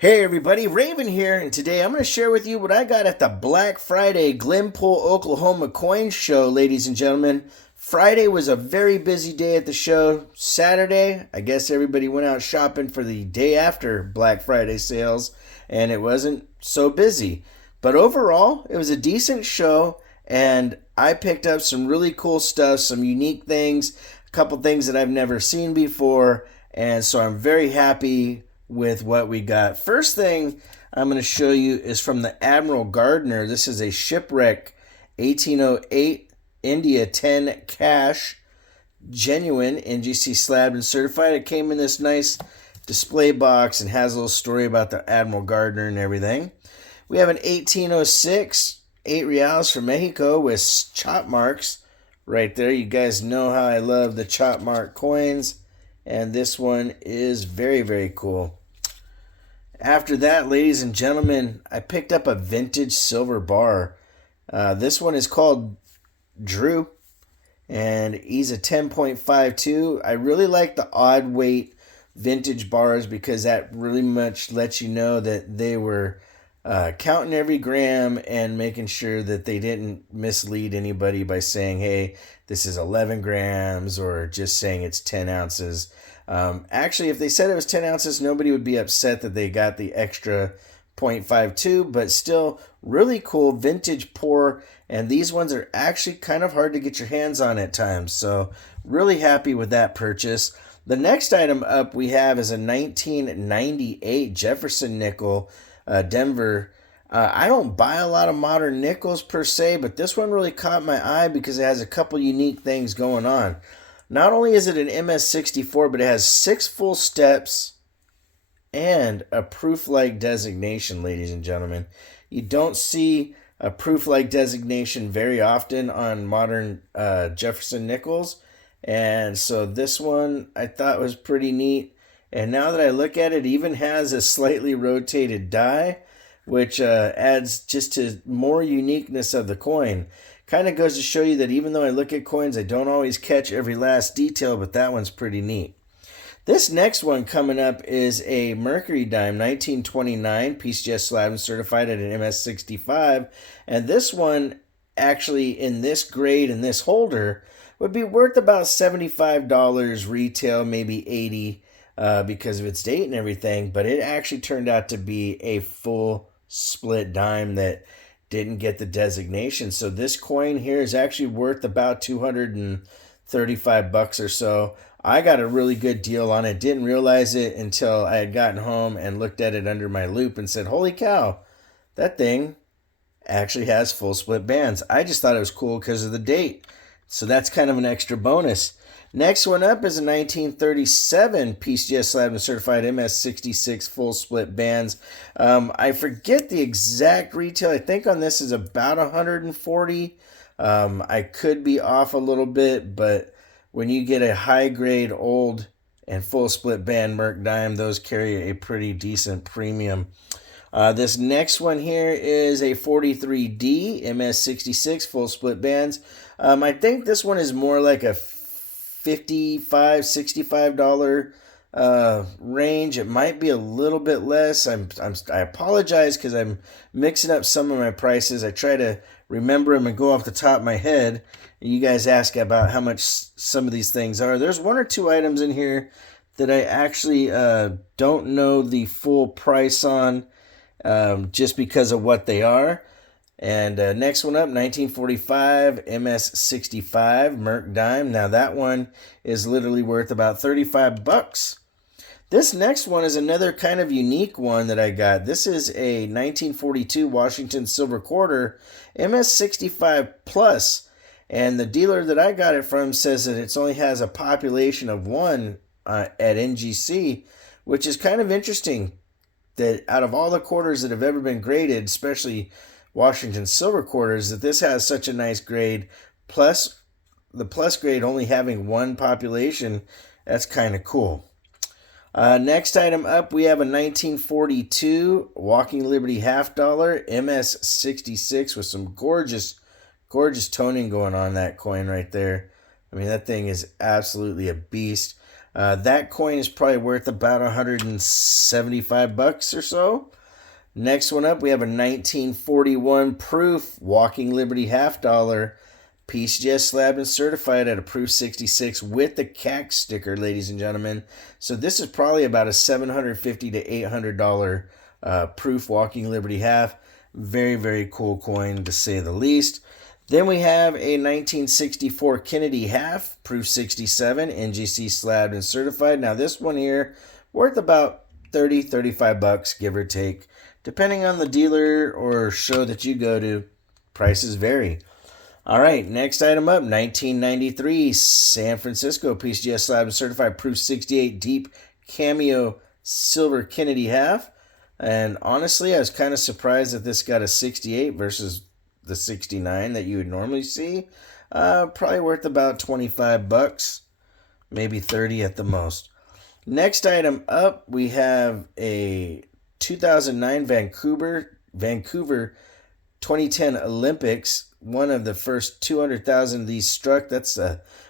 Hey everybody, Raven here, and today I'm going to share with you what I got at the Black Friday Glenpool, Oklahoma coin show, ladies and gentlemen. Friday was a very busy day at the show. Saturday, I guess everybody went out shopping for the day after Black Friday sales, and it wasn't so busy. But overall, it was a decent show, and I picked up some really cool stuff, some unique things, a couple things that I've never seen before, and so I'm very happy with what we got. First thing I'm going to show you is from the Admiral Gardner. This is a shipwreck 1808 India 10 cash, genuine NGC slabbed and certified. It came in this nice display box and has a little story about the Admiral Gardner and everything. We have an 1806 8 reals from Mexico with chop marks right there. You guys know how I love the chop mark coins, and this one is very, very cool. After that, ladies and gentlemen, I picked up a vintage silver bar. This one is called Drew, and he's a 10.52. I really like the odd weight vintage bars because that really much lets you know that they were counting every gram and making sure that they didn't mislead anybody by saying, hey, this is 11 grams, or just saying it's 10 ounces. Actually, if they said it was 10 ounces, nobody would be upset that they got the extra 0.52, but still really cool vintage pour. And these ones are actually kind of hard to get your hands on at times. So really happy with that purchase. The next item up we have is a 1998 Jefferson nickel, Denver. I don't buy a lot of modern nickels per se, but this one really caught my eye because it has a couple unique things going on. Not only is it an MS64, but it has 6 full steps and a proof-like designation, ladies and gentlemen. You don't see a proof-like designation very often on modern Jefferson nickels, and so this one I thought was pretty neat. And now that I look at it, it even has a slightly rotated die, which adds just to more uniqueness of the coin. Kind of goes to show you that even though I look at coins, I don't always catch every last detail, but that one's pretty neat. This next one coming up is a Mercury dime, 1929, PCS slab and certified at an MS65. And this one, actually in this grade and this holder, would be worth about $75 retail, maybe $80 because of its date and everything. But it actually turned out to be a full split dime that didn't get the designation. So this coin here is actually worth about $235 or so. I got a really good deal on it. Didn't realize it until I had gotten home and looked at it under my loupe and said, holy cow, that thing actually has full split bands. I just thought it was cool because of the date. So that's kind of an extra bonus. Next one up is a 1937 PCS slab and certified MS66 full split bands. I forget the exact retail. I think on this is about 140. I could be off a little bit, but when you get a high grade old and full split band Merc dime, those carry a pretty decent premium. This next one here is a 43D MS66 full split bands. I think this one is more like a $55, $65 range. It might be a little bit less. I apologize because I'm mixing up some of my prices. I try to remember them and go off the top of my head. You guys ask about how much some of these things are. There's one or two items in here that I actually don't know the full price on, just because of what they are. And next one up, 1945 MS65 Merc dime. Now that one is literally worth about $35. This next one is another kind of unique one that I got. This is a 1942 Washington silver quarter MS65 plus. And the dealer that I got it from says that it only has a population of 1 at NGC, which is kind of interesting that out of all the quarters that have ever been graded, especially Washington silver quarters, that this has such a nice grade, plus the plus grade only having 1 population. That's kind of cool. Next item up, we have a 1942 Walking Liberty half dollar MS66 with some gorgeous toning going on that coin right there. I mean, that thing is absolutely a beast. That coin is probably worth about 175 bucks or so. Next one up, we have a 1941 proof Walking Liberty half dollar. PCS slabbed and certified at a proof 66 with the CAC sticker, ladies and gentlemen. So this is probably about a $750 to $800 proof Walking Liberty half. Very, very cool coin to say the least. Then we have a 1964 Kennedy half, proof 67, NGC slabbed and certified. Now this one here, worth about 30, 35 bucks, give or take. Depending on the dealer or show that you go to, prices vary. All right, next item up, 1993 San Francisco PCS slab and certified proof 68 deep cameo silver Kennedy half. And honestly, I was kind of surprised that this got a 68 versus the 69 that you would normally see. Probably worth about 25 bucks, maybe 30 at the most. Next item up, we have a 2009 Vancouver 2010 Olympics. One of the first 200,000 of these struck. That's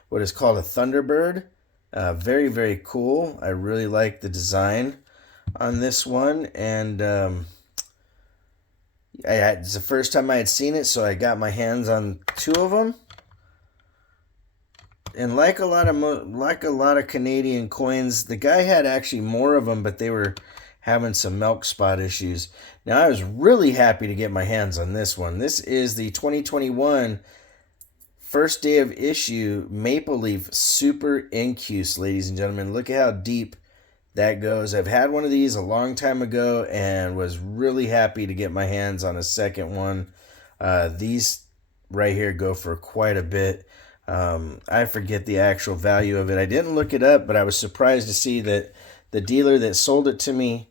what is called a Thunderbird. Very, very cool. I really like the design on this one. And it's the first time I had seen it, so I got my hands on two of them. And like a lot of Canadian coins, the guy had actually more of them, but they were having some milk spot issues. Now, I was really happy to get my hands on this one. This is the 2021 first day of issue Maple Leaf Super Incuse, ladies and gentlemen. Look at how deep that goes. I've had one of these a long time ago and was really happy to get my hands on a second one. These right here go for quite a bit. I forget the actual value of it. I didn't look it up, but I was surprised to see that the dealer that sold it to me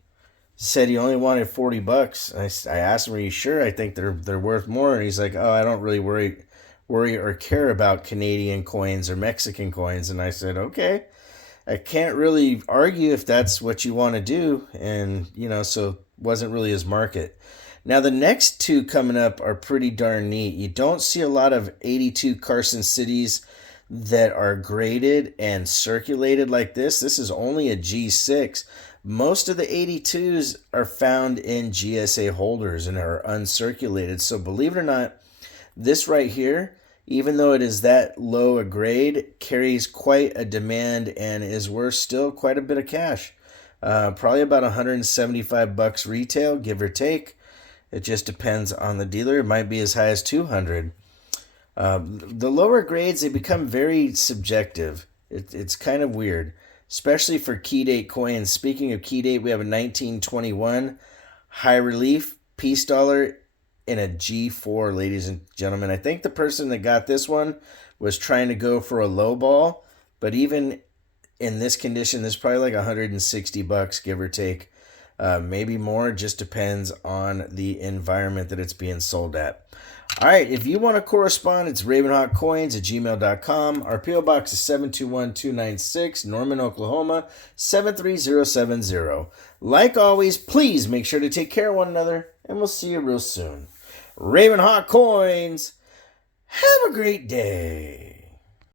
said he only wanted 40 bucks. I asked him, are you sure? I think they're worth more. And he's like, oh, I don't really worry or care about Canadian coins or Mexican coins. And I said, okay, I can't really argue if that's what you want to do. And, so wasn't really his market. Now, the next two coming up are pretty darn neat. You don't see a lot of 82 Carson Cities that are graded and circulated like this. This is only a G6. Most of the 82s are found in GSA holders and are uncirculated. So believe it or not, this right here, even though it is that low a grade, carries quite a demand and is worth still quite a bit of cash. Probably about 175 bucks retail, give or take. It just depends on the dealer. It might be as high as 200. The lower grades, they become very subjective. It's kind of weird, especially for key date coins. Speaking of key date, we have a 1921 high relief peace dollar in a G4, ladies and gentlemen. I think the person that got this one was trying to go for a low ball, but even in this condition, this is probably like 160 bucks, give or take. Maybe more, just depends on the environment that it's being sold at. All right, if you want to correspond, it's ravenhawkcoins@gmail.com. Our P.O. Box is 721-296, Norman, Oklahoma, 73070. Like always, please make sure to take care of one another, and we'll see you real soon. Ravenhawk Coins, have a great day.